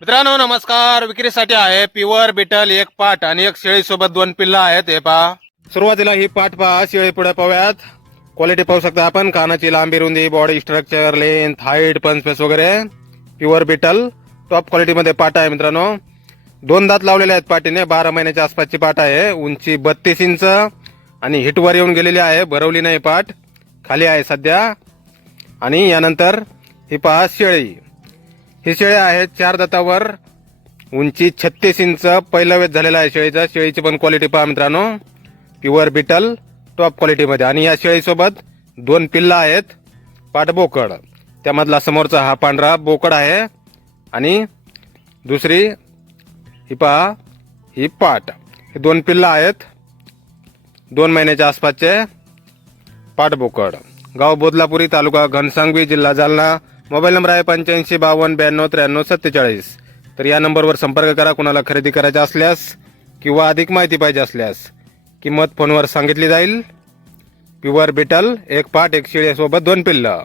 मित्रांनो नमस्कार. विक्रीसाठी आहे प्युअर बिटल एक पाट आणि एक शेळी सोबत दोन पिल्ला आहेत. हे पहा. सुरुवातीला ही पाट पहा. शेळी पुढे पाहूयात. क्वालिटी पाहू शकता आपण. कानाची लांबी रुंदी बॉडी स्ट्रक्चर लेंथ हाईट पंचपेस वगैरे. Pure beetle. टॉप क्वालिटीमध्ये पाट आहे मित्रांनो. दोन दात लावलेले आहेत पाटीने. बारा महिन्याच्या आसपासची पाट आहे. उंची बत्तीस इंच आणि हिटवर येऊन गेलेली आहे. भरवली नाही पाट. खाली आहे सध्या. आणि यानंतर ही पहा शेळी. ही शेळ्या आहेत चार दातावर. उंची छत्तीस इंच पहिला वेध झालेला आहे शेळीचा. शेळीची पण क्वालिटी पहा मित्रांनो. प्युअर बिटल टॉप क्वालिटीमध्ये आणि या शेळीसोबत दोन पिल्ला आहेत. पाठबोकड त्यामधला समोरचा हा पांढरा बोकड आहे. आणि दुसरी ही पहा ही पाट. हे दोन पिल्ला आहेत. दोन महिन्याच्या आसपासचे पाटबोकड गाव बोदलापुरी तालुका घनसांगवी जिल्हा जालना. मोबाईल नंबर आहे पंच्याऐंशी बावन्न ब्याण्णव त्र्याण्णव सत्तेचाळीस. तर या नंबरवर संपर्क करा कुणाला खरेदी करायचा असल्यास किंवा अधिक माहिती पाहिजे असल्यास. किंमत फोनवर सांगितली जाईल. प्युअर बिटल एक पाट एक शेळीसोबत दोन पिल्लं.